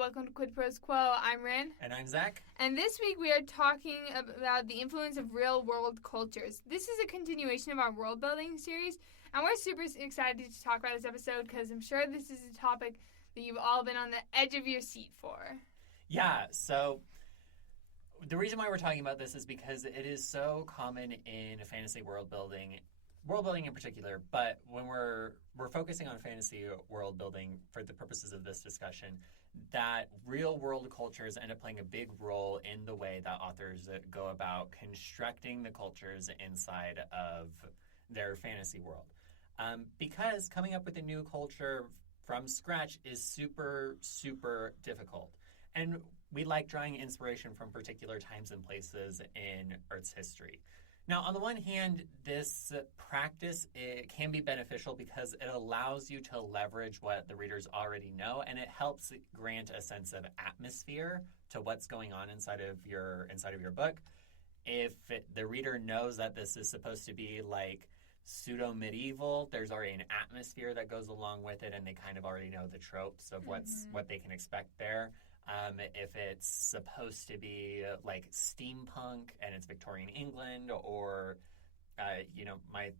welcome to Quid Pros Quo. I'm Rin. And I'm Zach. And this week we are talking about the influence of real-world cultures. This is a continuation of our world-building series, and we're super excited to talk about this episode because I'm sure this is a topic that you've all been on the edge of your seat for. Yeah, so the reason why we're talking about this is because it is so common in fantasy world building in particular, but when we're focusing on fantasy world building for the purposes of this discussion, that real world cultures end up playing a big role in the way that authors go about constructing the cultures inside of their fantasy world. Because coming up with a new culture from scratch is super, super difficult. And we like drawing inspiration from particular times and places in Earth's history. Now, on the one hand, this practice it can be beneficial because it allows you to leverage what the readers already know, and it helps grant a sense of atmosphere to what's going on inside of your book. If the reader knows that this is supposed to be like pseudo-medieval, there's already an atmosphere that goes along with it, and they kind of already know the tropes of what they can expect there. If it's supposed to be like steampunk and it's Victorian England, or my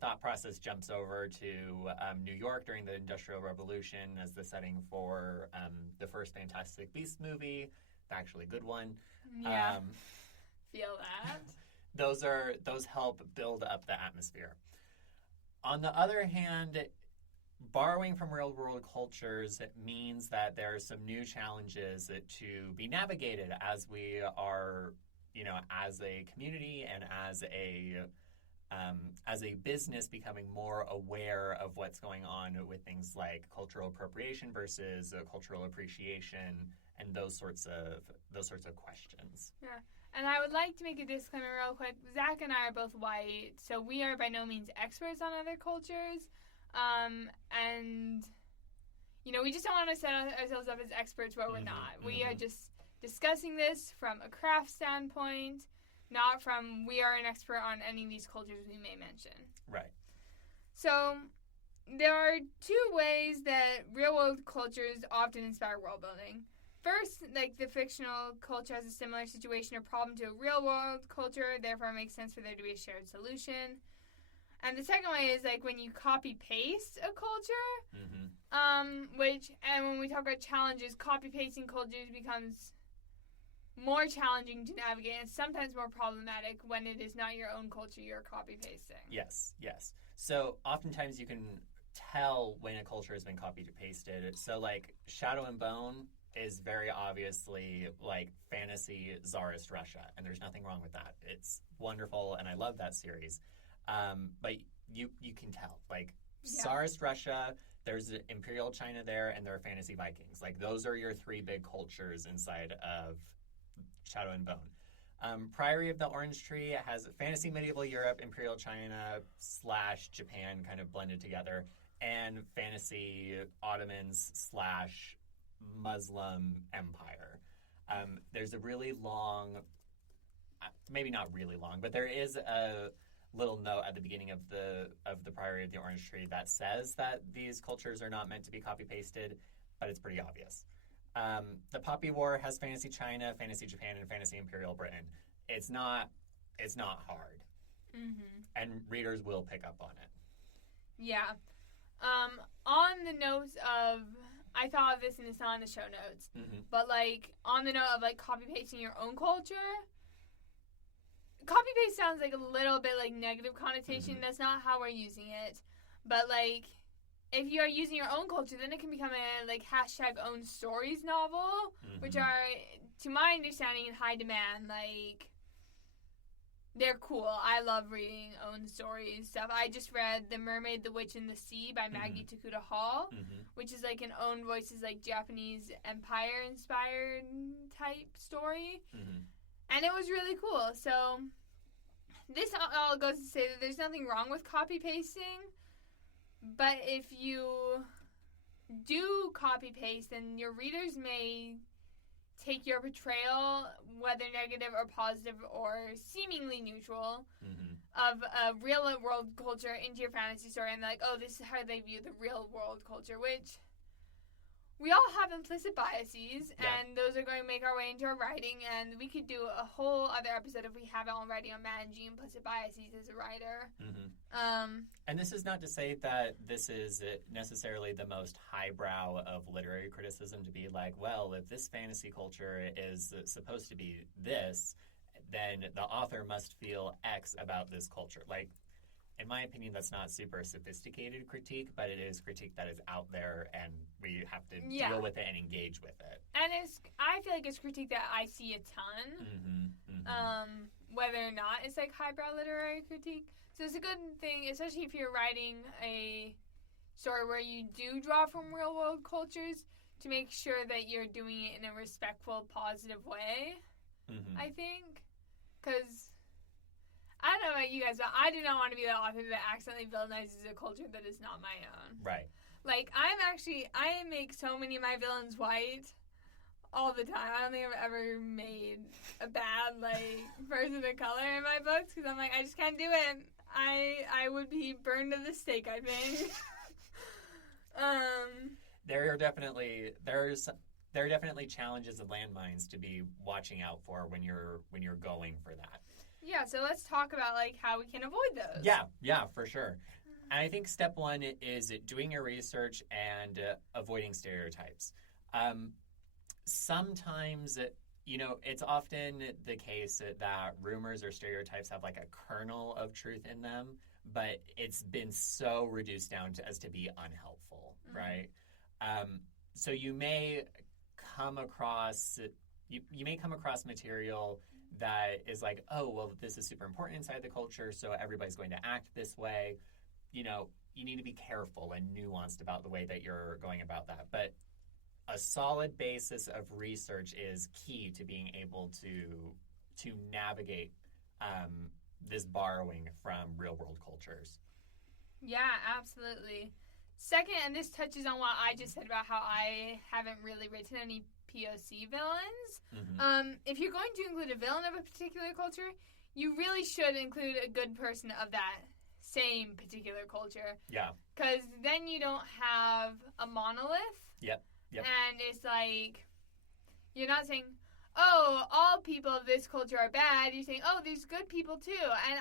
thought process jumps over to New York during the Industrial Revolution as the setting for the first Fantastic Beasts movie, the actually good one. Yeah, feel that. Those help build up the atmosphere. On the other hand, borrowing from real-world cultures means that there are some new challenges to be navigated as we are, as a community and as a business becoming more aware of what's going on with things like cultural appropriation versus cultural appreciation and those sorts of questions. Yeah. And I would like to make a disclaimer real quick. Zach and I are both white, so we are by no means experts on other cultures. And, we just don't want to set ourselves up as experts where we're not. We are just discussing this from a craft standpoint, not from we are an expert on any of these cultures we may mention. Right. So, there are two ways that real-world cultures often inspire world building. First, like the fictional culture has a similar situation or problem to a real-world culture, therefore it makes sense for there to be a shared solution. And the second way is like when you copy-paste a culture, and when we talk about challenges, copy-pasting cultures becomes more challenging to navigate and sometimes more problematic when it is not your own culture you're copy-pasting. Yes. So oftentimes you can tell when a culture has been copy-pasted. So like Shadow and Bone is very obviously like fantasy Tsarist Russia, and there's nothing wrong with that. It's wonderful, and I love that series. But you can tell, like, Tsarist Russia, there's Imperial China there, and there are fantasy Vikings. Like, those are your three big cultures inside of Shadow and Bone. Priory of the Orange Tree has fantasy medieval Europe, Imperial China / Japan kind of blended together, and fantasy Ottomans / Muslim Empire. There's a really long, maybe not really long, but there is a little note at the beginning of the Priory of the Orange Tree that says that these cultures are not meant to be copy-pasted, but it's pretty obvious. The Poppy War has fantasy China, fantasy Japan, and fantasy Imperial Britain. It's not hard. And readers will pick up on it. Yeah. On the notes of, I thought of this and it's not in the show notes, but like on the note of like copy-pasting your own culture, copy-paste sounds like a little bit like negative connotation. That's not how we're using it. But like, if you are using your own culture, then it can become a like #own stories novel, which are, to my understanding, in high demand. Like, they're cool. I love reading own stories stuff. I just read The Mermaid, the Witch, and the Sea by Maggie Takuta Hall, which is like an own voices like Japanese empire inspired type story. And it was really cool. So this all goes to say that there's nothing wrong with copy-pasting. But if you do copy-paste, then your readers may take your portrayal, whether negative or positive or seemingly neutral, of a real-world culture into your fantasy story. And like, oh, this is how they view the real-world culture, which we all have implicit biases, Yeah. and those are going to make our way into our writing, and we could do a whole other episode if we haven't already on managing implicit biases as a writer. And this is not to say that this is necessarily the most highbrow of literary criticism, to be like, well, if this fantasy culture is supposed to be this, then the author must feel X about this culture. Like, in my opinion, that's not super sophisticated critique, but it is critique that is out there, and we have to deal with it and engage with it. And I feel like it's critique that I see a ton, whether or not it's like highbrow literary critique. So it's a good thing, especially if you're writing a story where you do draw from real world cultures, to make sure that you're doing it in a respectful, positive way, I think. Because I don't know about you guys, but I do not want to be the author that accidentally villainizes a culture that is not my own. Right. Like, I make so many of my villains white all the time. I don't think I've ever made a bad, like, person of color in my books, because I'm like, I just can't do it. I would be burned to the stake, I think. There are definitely challenges and landmines to be watching out for when you're going for that. Yeah, so let's talk about, like, how we can avoid those. Yeah, for sure. And I think step one is doing your research and avoiding stereotypes. Sometimes, it's often the case that rumors or stereotypes have like a kernel of truth in them, but it's been so reduced down as to be unhelpful, right? So you may come across material that is like, oh, well, this is super important inside the culture, so everybody's going to act this way. You need to be careful and nuanced about the way that you're going about that. But a solid basis of research is key to being able to navigate this borrowing from real-world cultures. Yeah, absolutely. Second, and this touches on what I just said about how I haven't really written any POC villains. If you're going to include a villain of a particular culture, you really should include a good person of that same particular culture. Yeah. Because then you don't have a monolith. Yep. And it's like, you're not saying, oh, all people of this culture are bad. You're saying, oh, there's good people too. And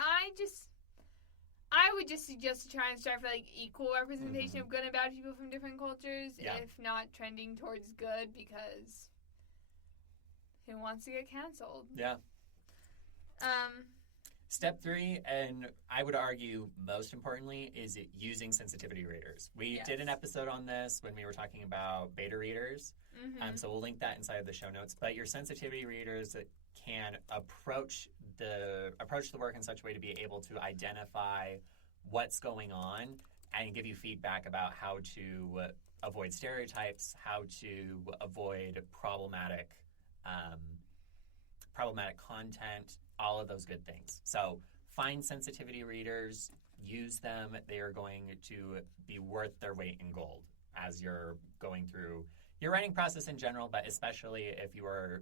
I would just suggest to try and strive for like equal representation of good and bad people from different cultures, if not trending towards good, because who wants to get canceled? Yeah. Step 3, and I would argue most importantly, is using sensitivity readers. We did an episode on this when we were talking about beta readers, so we'll link that inside of the show notes. But your sensitivity readers can approach the work in such a way to be able to identify what's going on and give you feedback about how to avoid stereotypes, how to avoid problematic content, all of those good things. So find sensitivity readers, use them. They are going to be worth their weight in gold as you're going through your writing process in general, but especially if you are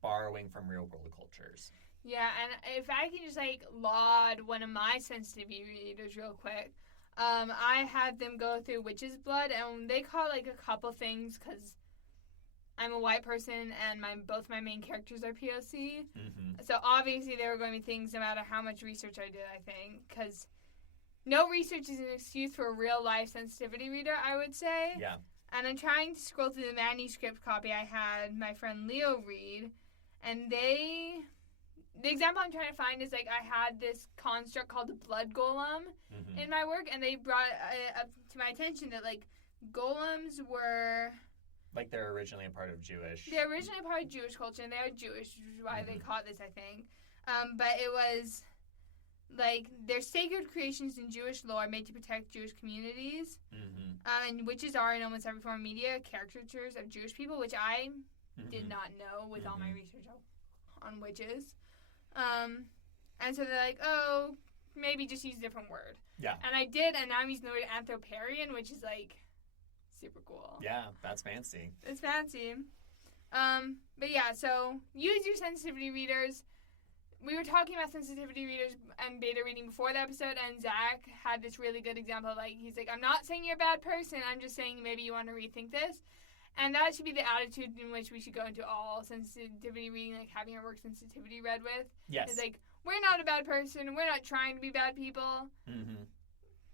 borrowing from real-world cultures. Yeah, and if I can just, like, laud one of my sensitivity readers real quick, I had them go through Witch's Blood, and they caught, like, a couple things, because I'm a white person, and both my main characters are POC. So, obviously, there were going to be things no matter how much research I did, I think, because no research is an excuse for a real-life sensitivity reader, I would say. Yeah. And I'm trying to scroll through the manuscript copy I had my friend Leo read, and the example I'm trying to find is, like, I had this construct called the blood golem in my work, and they brought up to my attention that, like, golems were... Like, they're originally a part of Jewish... They're originally a part of Jewish culture, and they are Jewish, which is why they caught this, I think. But it was, like, they're sacred creations in Jewish lore made to protect Jewish communities. And witches are, in almost every form of media, caricatures of Jewish people, which I did not know with all my research on witches. And so they're like, oh, maybe just use a different word. Yeah. And I did, and now I'm using the word anthroparian, which is, like, super cool. Yeah, that's fancy. It's fancy. But yeah, so use your sensitivity readers. We were talking about sensitivity readers and beta reading before the episode, and Zach had this really good example. Like, he's like, I'm not saying you're a bad person. I'm just saying maybe you want to rethink this. And that should be the attitude in which we should go into all sensitivity reading, like having our work sensitivity read with. Yes. It's like, we're not a bad person. We're not trying to be bad people. Mm-hmm.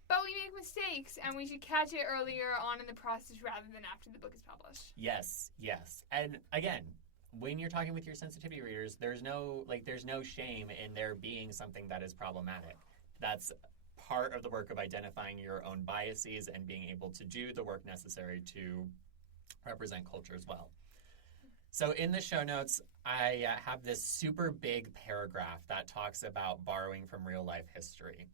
But we make mistakes, and we should catch it earlier on in the process rather than after the book is published. Yes, yes. And again, when you're talking with your sensitivity readers, there's no shame in there being something that is problematic. That's part of the work of identifying your own biases and being able to do the work necessary to represent culture as well. So in the show notes, I have this super big paragraph that talks about borrowing from real life history.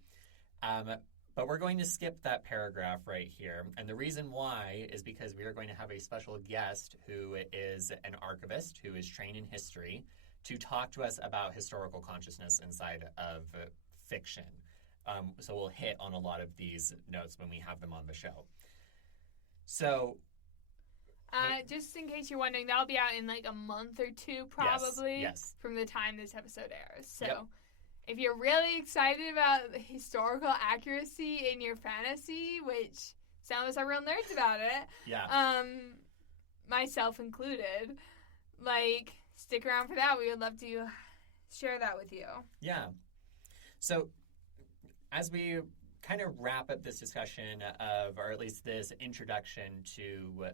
But we're going to skip that paragraph right here. And the reason why is because we are going to have a special guest who is an archivist who is trained in history to talk to us about historical consciousness inside of fiction. So we'll hit on a lot of these notes when we have them on the show. So... just in case you're wondering, that'll be out in like a month or two, probably, yes. From the time this episode airs. So... Yep. If you're really excited about the historical accuracy in your fantasy, which some of us are real nerds about it, yeah. Myself included, like, stick around for that. We would love to share that with you. Yeah. So, as we kind of wrap up this discussion of, or at least this introduction to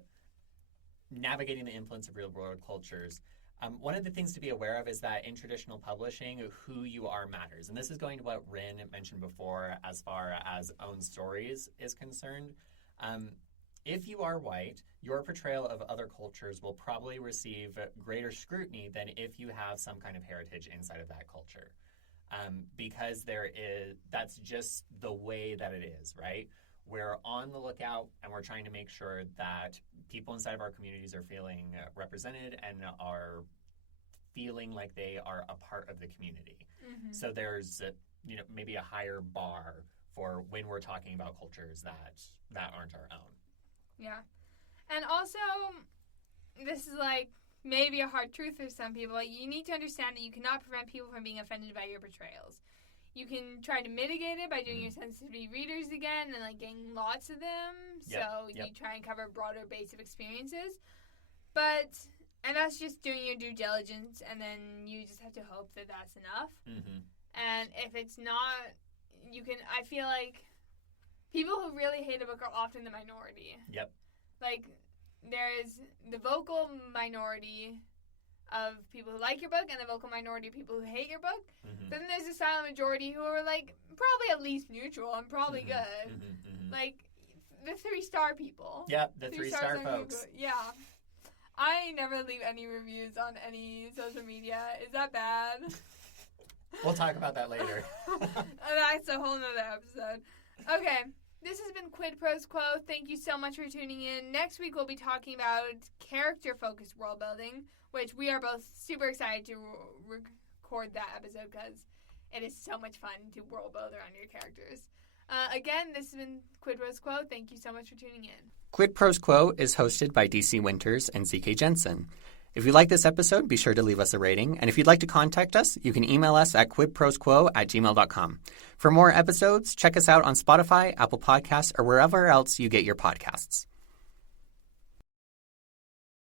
navigating the influence of real-world cultures, one of the things to be aware of is that in traditional publishing, who you are matters. And this is going to what Rin mentioned before as far as own stories is concerned. If you are white, your portrayal of other cultures will probably receive greater scrutiny than if you have some kind of heritage inside of that culture. Because that's just the way that it is, right? We're on the lookout and we're trying to make sure that people inside of our communities are feeling represented and are feeling like they are a part of the community. Mm-hmm. So there's maybe a higher bar for when we're talking about cultures that aren't our own. Yeah. And also, this is like maybe a hard truth for some people. You need to understand that you cannot prevent people from being offended by your portrayals. You can try to mitigate it by doing your sensitivity readers again and like getting lots of them. Yep. So you try and cover a broader base of experiences. And that's just doing your due diligence, and then you just have to hope that that's enough. Mm-hmm. And if it's not, I feel like people who really hate a book are often the minority. Yep. Like, there's the vocal minority of people who like your book and the vocal minority of people who hate your book. Mm-hmm. Then there's the silent majority who are like probably at least neutral and probably good. Mm-hmm. Like the 3-star people. Yep, the 3-star folks. Yeah. I never leave any reviews on any social media. Is that bad? We'll talk about that later. That's a whole nother episode. Okay. This has been Quid Pros Quo. Thank you so much for tuning in. Next week we'll be talking about character-focused world building, which we are both super excited to record that episode because it is so much fun to world build around your characters. Again, this has been Quid Pros Quo. Thank you so much for tuning in. Quid Pros Quo is hosted by DC Winters and ZK Jensen. If you like this episode, be sure to leave us a rating. And if you'd like to contact us, you can email us at quidprosquo@gmail.com. For more episodes, check us out on Spotify, Apple Podcasts, or wherever else you get your podcasts.